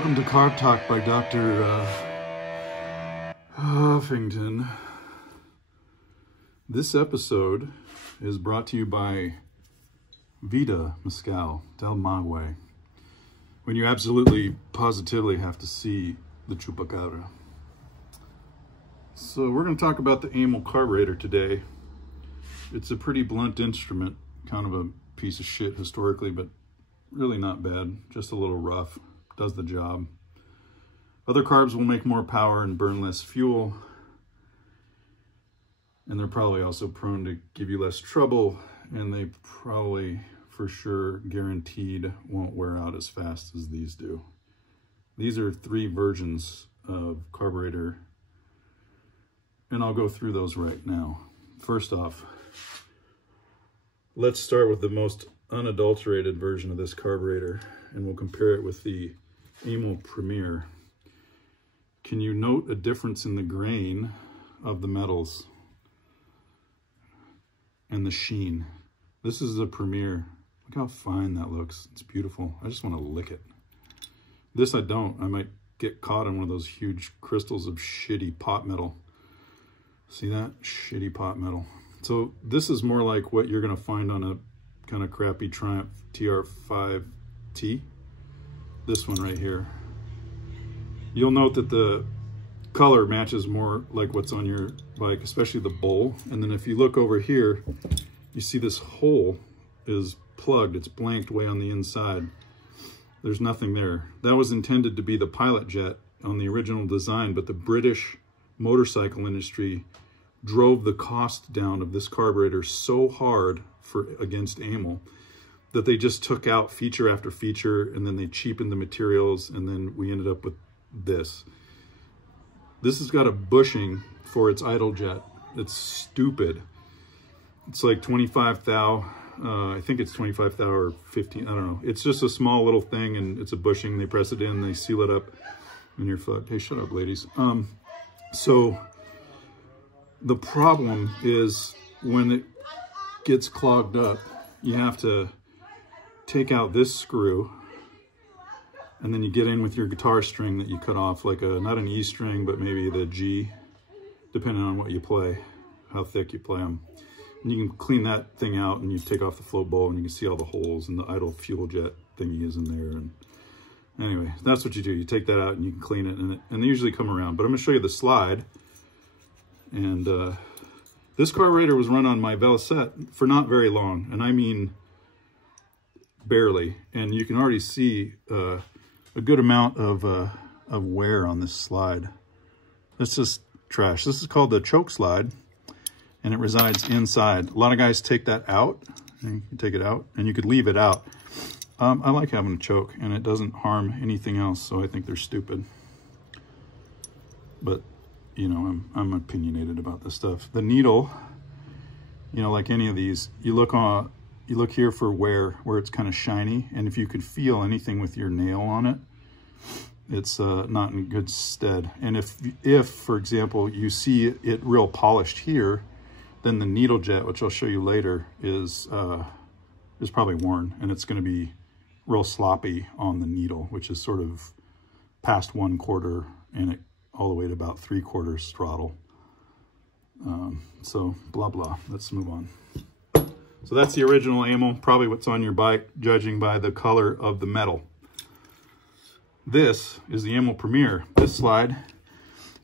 Welcome to Carb Talk by Dr. Huffington. This episode is brought to you by Vida Mezcal del Maguey, when you absolutely, positively have to see the chupacabra. So we're going to talk about the Amal carburetor today. It's a pretty blunt instrument, kind of a piece of shit historically, but really not bad, just a little rough. Does the job. Other carbs will make more power and burn less fuel, and they're probably also prone to give you less trouble, and they probably for sure guaranteed won't wear out as fast as these do. These are 3 versions of carburetor, and I'll go through those right now. First off, let's start with the most unadulterated version of this carburetor, and we'll compare it with the Amal Premier. Can you note a difference in the grain of the metals and the sheen? This is a Premier. Look how fine that looks. It's beautiful. I just want to lick it. This I don't. I might get caught in one of those huge crystals of shitty pot metal. See that? Shitty pot metal. So this is more like what you're going to find on a kind of crappy Triumph TR5T. This one right here. You'll note that the color matches more like what's on your bike, especially the bowl. And then if you look over here, you see this hole is plugged. It's blanked way on the inside. There's nothing there. That was intended to be the pilot jet on the original design, but the British motorcycle industry drove the cost down of this carburetor so hard against Amal that they just took out feature after feature, and then they cheapened the materials, and then we ended up with this. This has got a bushing for its idle jet. It's stupid. It's like 25 thou. I think it's 25 thou or 15. I don't know. It's just a small little thing, and it's a bushing. They press it in, they seal it up, and you're fucked. Hey, shut up, ladies. So the problem is when it gets clogged up, you have to take out this screw, and then you get in with your guitar string that you cut off, like not an E string, but maybe the G, depending on what you play, how thick you play them. And you can clean that thing out, and you take off the float bowl, and you can see all the holes, and the idle fuel jet thingy is in there. And anyway, that's what you do. You take that out, and you can clean it, and they usually come around. But I'm going to show you the slide. And this carburetor was run on my Velocette for not very long, and I mean barely. And you can already see a good amount of wear on this slide. It's just trash. This is called the choke slide, and it resides inside. A lot of guys take that out, and you can take it out, and you could leave it out. I like having a choke, and it doesn't harm anything else, so I think they're stupid. But you know, I'm opinionated about this stuff. The needle, you know, like any of these, you look here for wear, where it's kind of shiny, and if you could feel anything with your nail on it, it's not in good stead. And if for example you see it real polished here, then the needle jet, which I'll show you later, is probably worn, and it's going to be real sloppy on the needle, which is sort of past 1/4 and it all the way to about 3/4 throttle. So blah blah. Let's move on. So that's the original Amal, probably what's on your bike, judging by the color of the metal. This is the Amal Premier. This slide,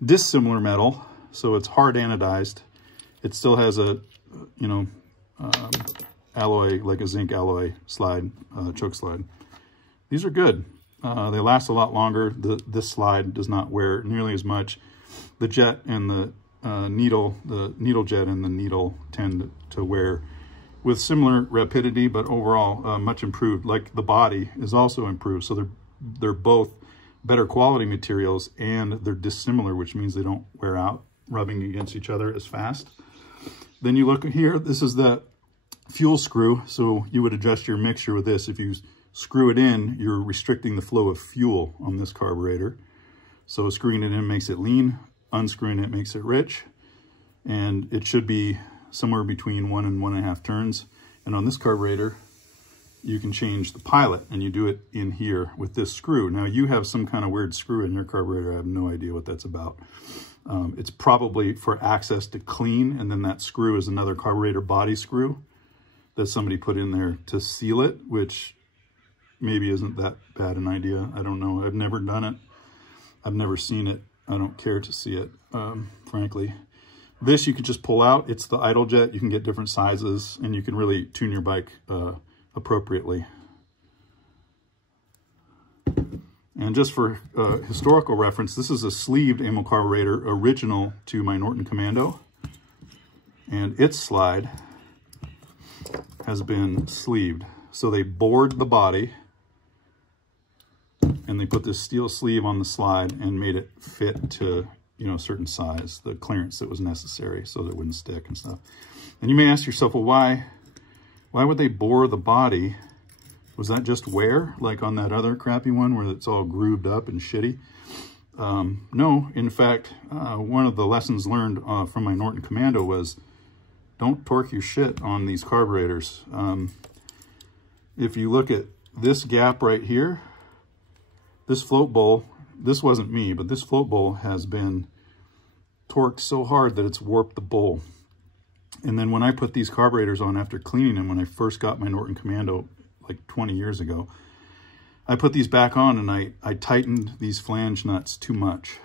dissimilar metal, so it's hard anodized. It still has a, you know, alloy, like a zinc alloy slide, choke slide. These are good. They last a lot longer. This slide does not wear nearly as much. The jet and the needle jet and the needle tend to wear with similar rapidity, but overall much improved. Like the body is also improved. So they're both better quality materials, and they're dissimilar, which means they don't wear out rubbing against each other as fast. Then you look here, this is the fuel screw. So you would adjust your mixture with this. If you screw it in, you're restricting the flow of fuel on this carburetor. So screwing it in makes it lean, unscrewing it makes it rich, and it should be somewhere between 1 and 1.5 turns. And on this carburetor, you can change the pilot, and you do it in here with this screw. Now you have some kind of weird screw in your carburetor. I have no idea what that's about. It's probably for access to clean, and then that screw is another carburetor body screw that somebody put in there to seal it, which maybe isn't that bad an idea. I don't know. I've never done it. I've never seen it. I don't care to see it, frankly. This you can just pull out. It's the idle jet. You can get different sizes, and you can really tune your bike appropriately. And just for historical reference, this is a sleeved Amal carburetor original to my Norton Commando, and its slide has been sleeved. So they bored the body, and they put this steel sleeve on the slide and made it fit to, you know, a certain size, the clearance that was necessary so that it wouldn't stick and stuff. And you may ask yourself, well, why would they bore the body? Was that just wear, like on that other crappy one where it's all grooved up and shitty? No, in fact, one of the lessons learned from my Norton Commando was don't torque your shit on these carburetors. If you look at this gap right here, this float bowl, this wasn't me, but this float bowl has been torqued so hard that it's warped the bowl. And then when I put these carburetors on after cleaning them, when I first got my Norton Commando like 20 years ago, I put these back on and I tightened these flange nuts too much.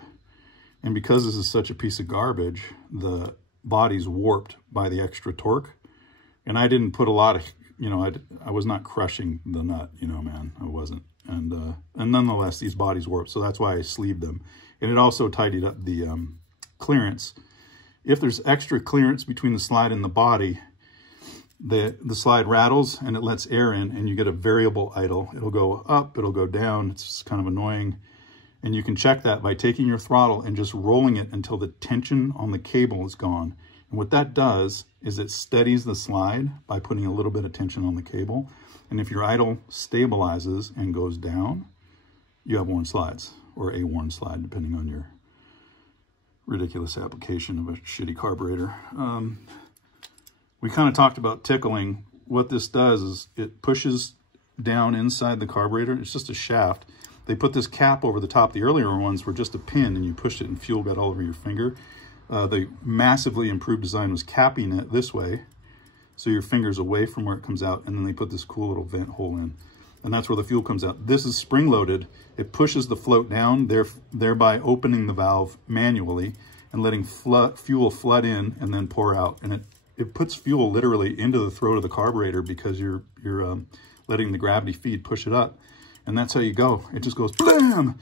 And because this is such a piece of garbage, the body's warped by the extra torque. And I didn't put a lot of, you know, I was not crushing the nut, you know, man, I wasn't. And nonetheless, these bodies warped, so that's why I sleeved them. And it also tidied up the clearance. If there's extra clearance between the slide and the body, the slide rattles and it lets air in, and you get a variable idle. It'll go up, it'll go down. It's kind of annoying. And you can check that by taking your throttle and just rolling it until the tension on the cable is gone. And what that does is it steadies the slide by putting a little bit of tension on the cable. And if your idle stabilizes and goes down, you have worn slides, or a worn slide, depending on your ridiculous application of a shitty carburetor. We kind of talked about tickling. What this does is it pushes down inside the carburetor. It's just a shaft. They put this cap over the top. The earlier ones were just a pin, and you pushed it and fuel got all over your finger. The massively improved design was capping it this way, so your finger's away from where it comes out, and then they put this cool little vent hole in, and that's where the fuel comes out. This is spring-loaded. It pushes the float down, thereby opening the valve manually and letting fuel flood in and then pour out. And it puts fuel literally into the throat of the carburetor because you're letting the gravity feed push it up. And that's how you go. It just goes blam!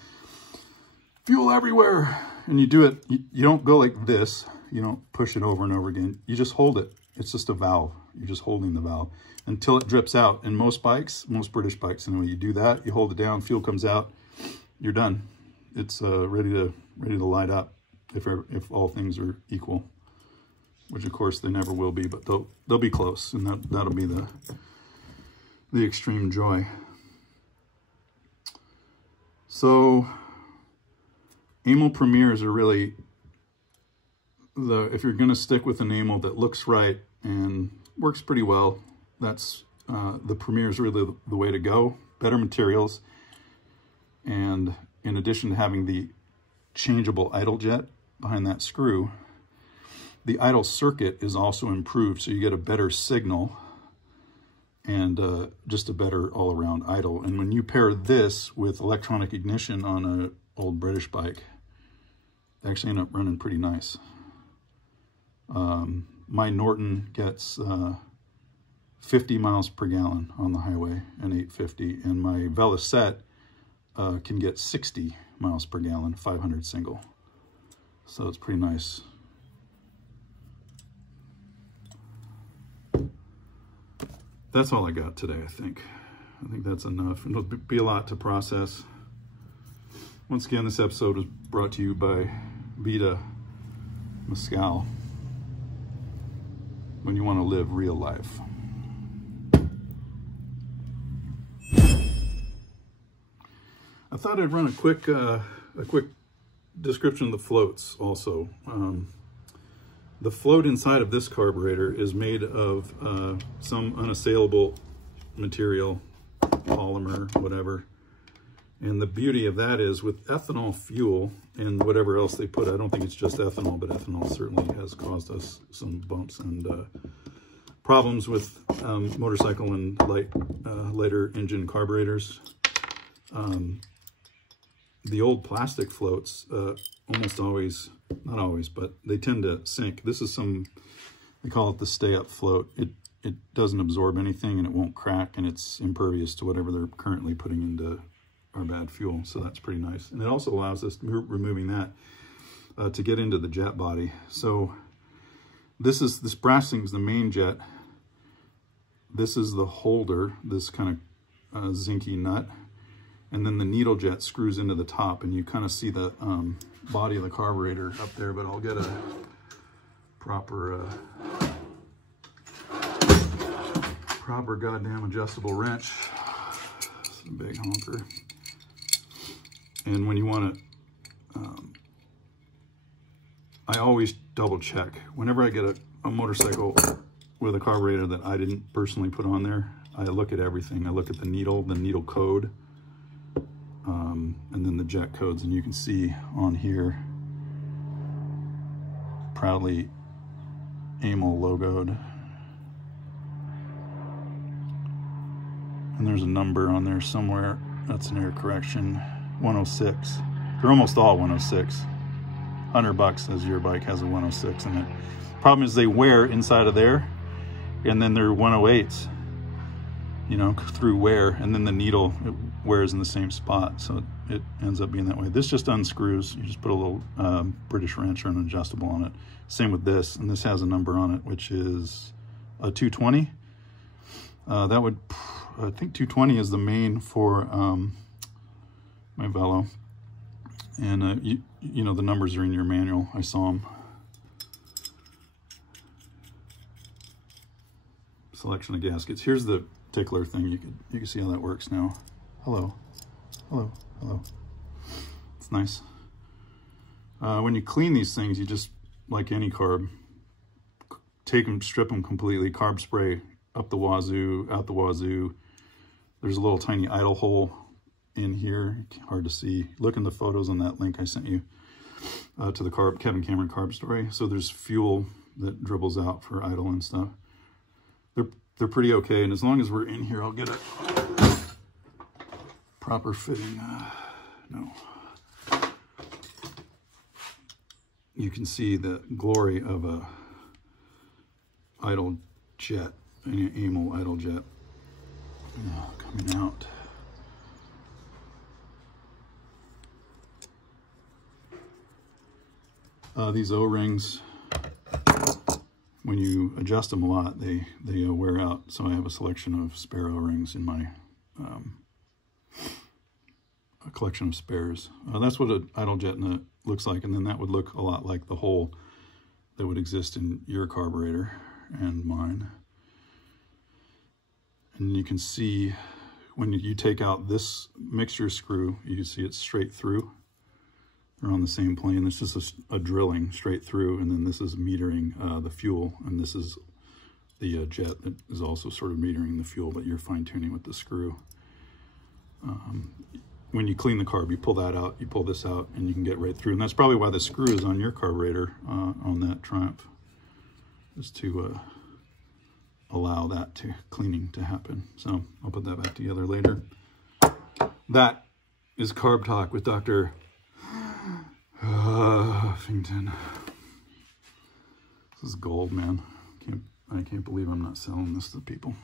Fuel everywhere. And you do it, you don't go like this. You don't push it over and over again. You just hold it. It's just a valve. You're just holding the valve until it drips out. And most bikes, most British bikes anyway, you do that, you hold it down, fuel comes out, you're done. It's ready to light up if all things are equal, which of course they never will be, but they'll be close, and that'll be the extreme joy. So Amal Premiers are really if you're going to stick with an Amal that looks right and works pretty well, that's the Premier is really the way to go. Better materials, and in addition to having the changeable idle jet behind that screw, the idle circuit is also improved, so you get a better signal and just a better all-around idle. And when you pair this with electronic ignition on an old British bike, they actually end up running pretty nice. My Norton gets 50 miles per gallon on the highway, and 850, and my Velocette can get 60 miles per gallon, 500 single. So it's pretty nice. That's all I got today, I think. I think that's enough. And it'll be a lot to process. Once again, this episode was brought to you by Vita Mescal, when you want to live real life. I thought I'd run a quick description of the floats also. The float inside of this carburetor is made of some unassailable material polymer, whatever. And the beauty of that is with ethanol fuel and whatever else they put, I don't think it's just ethanol, but ethanol certainly has caused us some bumps and problems with motorcycle and lighter engine carburetors. The old plastic floats almost always, not always, but they tend to sink. This is they call it the stay-up float. It doesn't absorb anything and it won't crack, and it's impervious to whatever they're currently putting into our bad fuel, so that's pretty nice. And it also allows us, removing that, to get into the jet body. So this brass thing is the main jet. This is the holder, this kind of zinky nut, and then the needle jet screws into the top, and you kind of see the body of the carburetor up there. But I'll get a proper goddamn adjustable wrench. It's a big honker. And when you want to, I always double check. Whenever I get a motorcycle with a carburetor that I didn't personally put on there, I look at everything. I look at the needle code, and then the jet codes. And you can see on here, proudly Amal logoed. And there's a number on there somewhere. That's an air correction. 106. They're almost all 106. $100 as your bike has a 106 in it. Problem is they wear inside of there, and then they're 108s, you know, through wear, and then the needle, it wears in the same spot, so it ends up being that way. This just unscrews. You just put a little British wrench or an adjustable on it. Same with this, and this has a number on it, which is a 220. That would, I think 220 is the main for my Velo, and you know, the numbers are in your manual. I saw them. Selection of gaskets. Here's the tickler thing. You can see how that works now. Hello, hello, hello. It's nice. When you clean these things, you just, like any carb, take them, strip them completely, carb spray up the wazoo, out the wazoo. There's a little tiny idle hole in here, hard to see. Look in the photos on that link I sent you to the Kevin Cameron carb story. So there's fuel that dribbles out for idle and stuff. They're pretty okay, and as long as we're in here, I'll get a proper fitting. No, you can see the glory of a idle jet, an Amal idle jet coming out. These O-rings, when you adjust them a lot, they wear out. So I have a selection of spare O-rings in my a collection of spares. That's what an idle jet nut looks like, and then that would look a lot like the hole that would exist in your carburetor and mine. And you can see when you take out this mixture screw, you see it's straight through. They're on the same plane. This is a drilling straight through, and then this is metering the fuel, and this is the jet that is also sort of metering the fuel, but you're fine-tuning with the screw. When you clean the carb, you pull that out, you pull this out, and you can get right through. And that's probably why the screw is on your carburetor on that Triumph, is to allow that cleaning to happen. So I'll put that back together later. That is Carb Talk with Dr. Huffington. This is gold, man. I can't believe I'm not selling this to people.